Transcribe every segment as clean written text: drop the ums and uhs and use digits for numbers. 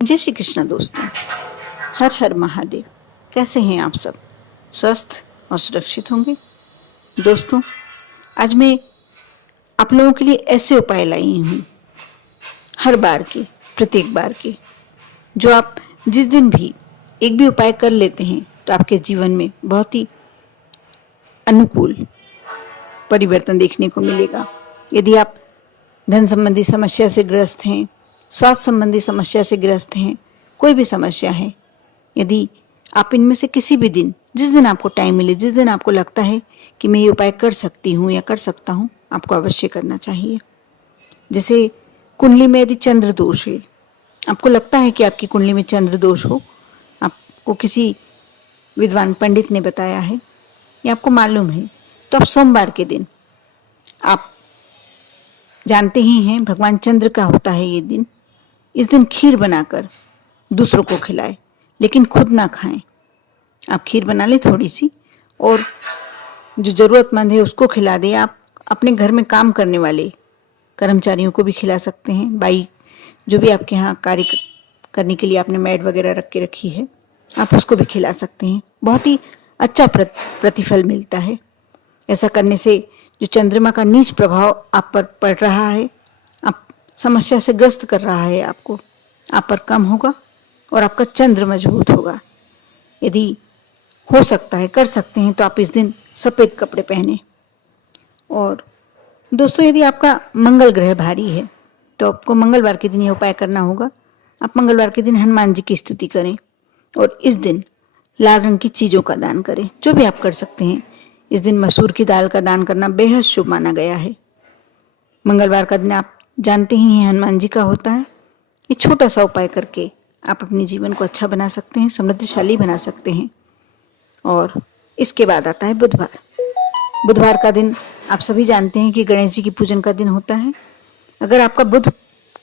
जय श्री कृष्ण दोस्तों। हर हर महादेव। कैसे हैं आप सब? स्वस्थ और सुरक्षित होंगे। दोस्तों, आज मैं आप लोगों के लिए ऐसे उपाय लाई हूँ, हर बार के, प्रत्येक बार के, जो आप जिस दिन भी एक भी उपाय कर लेते हैं तो आपके जीवन में बहुत ही अनुकूल परिवर्तन देखने को मिलेगा। यदि आप धन संबंधी समस्या से ग्रस्त हैं, स्वास्थ्य संबंधी समस्या से ग्रस्त हैं, कोई भी समस्या है, यदि आप इनमें से किसी भी दिन, जिस दिन आपको टाइम मिले, जिस दिन आपको लगता है कि मैं ये उपाय कर सकती हूँ या कर सकता हूँ, आपको अवश्य करना चाहिए। जैसे कुंडली में यदि चंद्र दोष है, आपको लगता है कि आपकी कुंडली में चंद्र दोष हो, आपको किसी विद्वान पंडित ने बताया है या आपको मालूम है, तो आप सोमवार के दिन, आप जानते ही हैं भगवान चंद्र का होता है ये दिन, इस दिन खीर बनाकर दूसरों को खिलाएं, लेकिन खुद ना खाएं। आप खीर बना लें थोड़ी सी और जो ज़रूरतमंद है उसको खिला दें। आप अपने घर में काम करने वाले कर्मचारियों को भी खिला सकते हैं। बाई जो भी आपके यहाँ कार्य करने के लिए आपने मैड वगैरह रख के रखी है, आप उसको भी खिला सकते हैं। बहुत ही अच्छा प्रतिफल मिलता है। ऐसा करने से जो चंद्रमा का नीच प्रभाव आप पर पड़ रहा है, आप समस्या से ग्रस्त कर रहा है आपको, आप पर कम होगा और आपका चंद्र मजबूत होगा। यदि हो सकता है, कर सकते हैं, तो आप इस दिन सफ़ेद कपड़े पहने। और दोस्तों, यदि आपका मंगल ग्रह भारी है तो आपको मंगलवार के दिन ये उपाय करना होगा। आप मंगलवार के दिन हनुमान जी की स्तुति करें और इस दिन लाल रंग की चीज़ों का दान करें, जो भी आप कर सकते हैं। इस दिन मसूर की दाल का दान करना बेहद शुभ माना गया है। मंगलवार का दिन आप जानते ही हैं हनुमान जी का होता है। ये छोटा सा उपाय करके आप अपने जीवन को अच्छा बना सकते हैं, समृद्धशाली बना सकते हैं। और इसके बाद आता है बुधवार। बुधवार का दिन आप सभी जानते हैं कि गणेश जी की पूजन का दिन होता है। अगर आपका बुध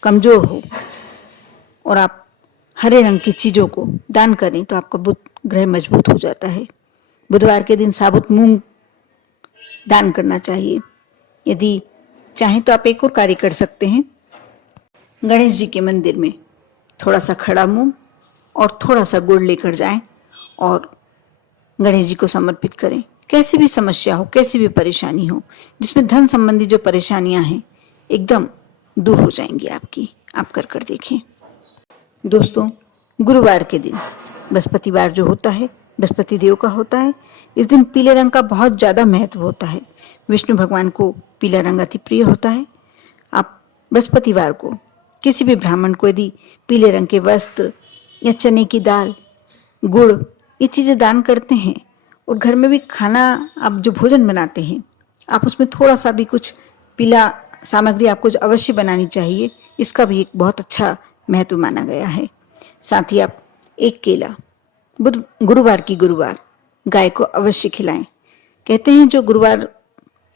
कमज़ोर हो और आप हरे रंग की चीज़ों को दान करें तो आपका बुध ग्रह मजबूत हो जाता है। बुधवार के दिन साबुत मूंग दान करना चाहिए। यदि चाहें तो आप एक और कार्य कर सकते हैं। गणेश जी के मंदिर में थोड़ा सा खड़ा मूंग और थोड़ा सा गुड़ लेकर जाएं और गणेश जी को समर्पित करें। कैसी भी समस्या हो, कैसी भी परेशानी हो, जिसमें धन संबंधी जो परेशानियां हैं, एकदम दूर हो जाएंगी आपकी। आप कर देखें। दोस्तों, गुरुवार के दिन, बृहस्पतिवार जो होता है, बृहस्पति देव का होता है। इस दिन पीले रंग का बहुत ज़्यादा महत्व होता है। विष्णु भगवान को पीला रंग अति प्रिय होता है। आप बृहस्पतिवार को किसी भी ब्राह्मण को यदि पीले रंग के वस्त्र या चने की दाल, गुड़, ये चीज़ें दान करते हैं और घर में भी खाना, आप जो भोजन बनाते हैं, आप उसमें थोड़ा सा भी कुछ पीला सामग्री आपको अवश्य बनानी चाहिए। इसका भी एक बहुत अच्छा महत्व माना गया है। साथ ही आप एक केला गुरुवार गाय को अवश्य खिलाएं। कहते हैं जो गुरुवार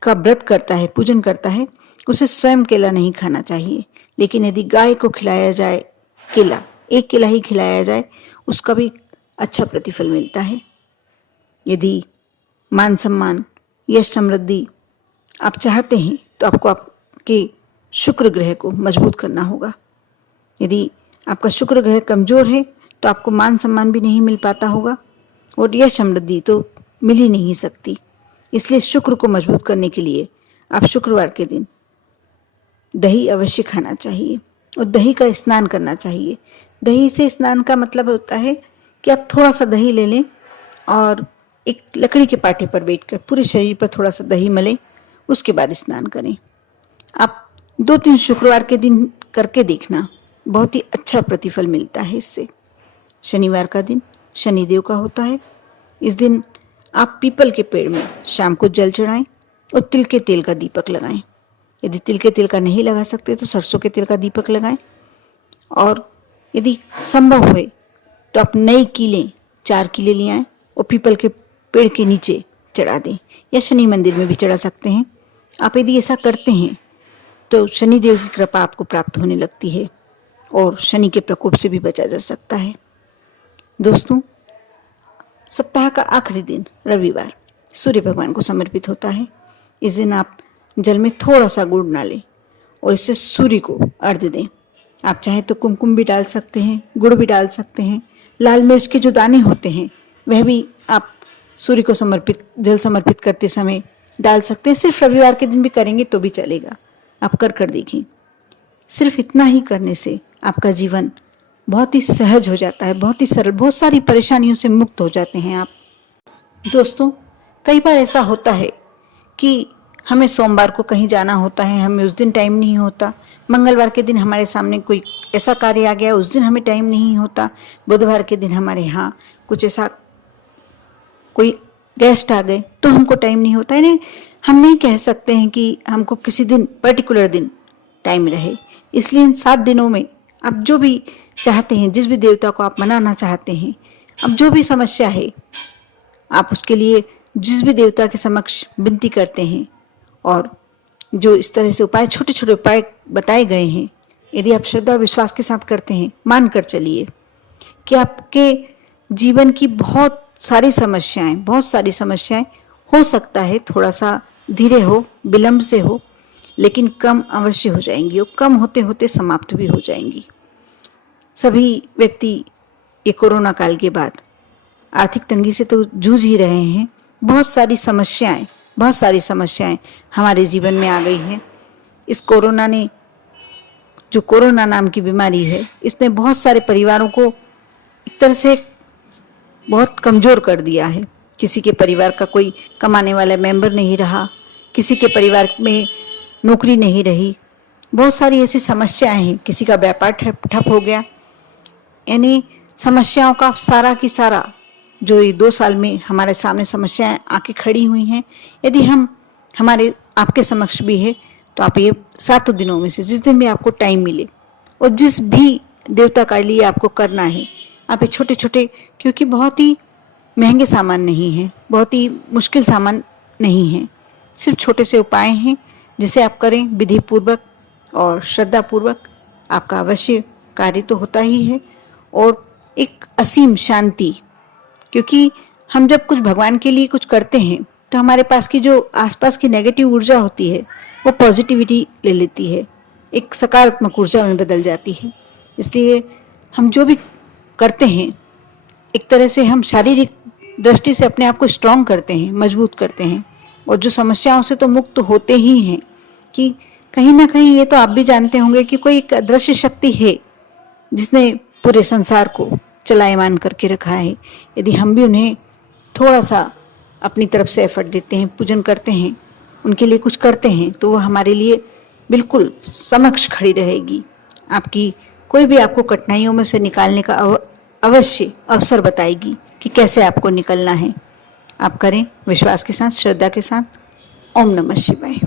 का व्रत करता है, पूजन करता है, उसे स्वयं केला नहीं खाना चाहिए, लेकिन यदि गाय को खिलाया जाए केला, एक केला ही खिलाया जाए, उसका भी अच्छा प्रतिफल मिलता है। यदि मान सम्मान, यश, समृद्धि आप चाहते हैं तो आपको आपके शुक्र ग्रह को मजबूत करना होगा। यदि आपका शुक्र ग्रह कमज़ोर है तो आपको मान सम्मान भी नहीं मिल पाता होगा और यह समृद्धि तो मिल ही नहीं सकती। इसलिए शुक्र को मजबूत करने के लिए आप शुक्रवार के दिन दही अवश्य खाना चाहिए और दही का स्नान करना चाहिए। दही से स्नान का मतलब होता है कि आप थोड़ा सा दही ले लें और एक लकड़ी के पाटे पर बैठकर पूरे शरीर पर थोड़ा सा दही मलें, उसके बाद स्नान करें। आप 2-3 शुक्रवार के दिन करके देखना, बहुत ही अच्छा प्रतिफल मिलता है इससे। शनिवार का दिन शनिदेव का होता है। इस दिन आप पीपल के पेड़ में शाम को जल चढ़ाएं और तिल के तेल का दीपक लगाएं। यदि तिल के तेल का नहीं लगा सकते तो सरसों के तेल का दीपक लगाएं। और यदि संभव हो तो आप नई कीलें 4 कीले ले आएँ और पीपल के पेड़ के नीचे चढ़ा दें, या शनि मंदिर में भी चढ़ा सकते हैं। आप यदि ऐसा करते हैं तो शनिदेव की कृपा आपको प्राप्त होने लगती है और शनि के प्रकोप से भी बचा जा सकता है। दोस्तों, सप्ताह का आखिरी दिन रविवार सूर्य भगवान को समर्पित होता है। इस दिन आप जल में थोड़ा सा गुड़ डालें और इससे सूर्य को अर्घ्य दें। आप चाहें तो कुमकुम भी डाल सकते हैं, गुड़ भी डाल सकते हैं। लाल मिर्च के जो दाने होते हैं वह भी आप सूर्य को जल समर्पित करते समय डाल सकते हैं। सिर्फ रविवार के दिन भी करेंगे तो भी चलेगा, आप कर देखिए। सिर्फ इतना ही करने से आपका जीवन बहुत ही सहज हो जाता है, बहुत ही सरल, बहुत सारी परेशानियों से मुक्त हो जाते हैं आप। दोस्तों, कई बार ऐसा होता है कि हमें सोमवार को कहीं जाना होता है, हमें उस दिन टाइम नहीं होता। मंगलवार के दिन हमारे सामने कोई ऐसा कार्य आ गया, उस दिन हमें टाइम नहीं होता। बुधवार के दिन हमारे यहाँ कुछ ऐसा कोई गेस्ट आ गए तो हमको टाइम नहीं होता। यानी हम नहीं कह सकते हैं कि हमको किसी दिन पर्टिकुलर दिन टाइम रहे। इसलिए इन 7 दिनों में आप जो भी चाहते हैं, जिस भी देवता को आप मनाना चाहते हैं, अब जो भी समस्या है, आप उसके लिए जिस भी देवता के समक्ष विनती करते हैं और जो इस तरह से उपाय, छोटे छोटे उपाय बताए गए हैं, यदि आप श्रद्धा और विश्वास के साथ करते हैं, मान कर चलिए कि आपके जीवन की बहुत सारी समस्याएं हो सकता है थोड़ा सा धीरे हो, विलंब से हो, लेकिन कम अवश्य हो जाएंगी और कम होते होते समाप्त भी हो जाएंगी। सभी व्यक्ति ये कोरोना काल के बाद आर्थिक तंगी से तो जूझ ही रहे हैं। बहुत सारी समस्याएं हमारे जीवन में आ गई हैं। इस कोरोना ने, जो कोरोना नाम की बीमारी है, इसने बहुत सारे परिवारों को एक तरह से बहुत कमज़ोर कर दिया है। किसी के परिवार का कोई कमाने वाला मेंबर नहीं रहा, किसी के परिवार में नौकरी नहीं रही, बहुत सारी ऐसी समस्याएं हैं। किसी का व्यापार ठप हो गया। यानी समस्याओं का सारा की सारा जो ये 2 साल में हमारे सामने समस्याएं आके खड़ी हुई हैं, यदि हमारे आपके समक्ष भी है, तो आप ये 7 दिनों में से जिस दिन भी आपको टाइम मिले और जिस भी देवता के लिए आपको करना है, आप ये छोटे छोटे, क्योंकि बहुत ही महंगे सामान नहीं है, बहुत ही मुश्किल सामान नहीं है, सिर्फ छोटे से उपाय हैं जिसे आप करें विधि पूर्वक और श्रद्धा पूर्वक, आपका अवश्य कार्य तो होता ही है। और एक असीम शांति, क्योंकि हम जब कुछ भगवान के लिए कुछ करते हैं तो हमारे पास की जो आसपास की नेगेटिव ऊर्जा होती है वो पॉजिटिविटी ले लेती है, एक सकारात्मक ऊर्जा में बदल जाती है। इसलिए हम जो भी करते हैं, एक तरह से हम शारीरिक दृष्टि से अपने आप को स्ट्रांग करते हैं, मजबूत करते हैं, और जो समस्याओं से तो मुक्त होते ही हैं। कि कहीं ना कहीं ये तो आप भी जानते होंगे कि कोई एक अदृश्य शक्ति है जिसने पूरे संसार को चलायमान करके रखा है। यदि हम भी उन्हें थोड़ा सा अपनी तरफ से एफर्ट देते हैं, पूजन करते हैं, उनके लिए कुछ करते हैं, तो वो हमारे लिए बिल्कुल समक्ष खड़ी रहेगी। आपकी कोई भी आपको कठिनाइयों में से निकालने का अवश्य अवसर बताएगी कि कैसे आपको निकलना है। आप करें विश्वास के साथ, श्रद्धा के साथ। ओम नमः शिवाय।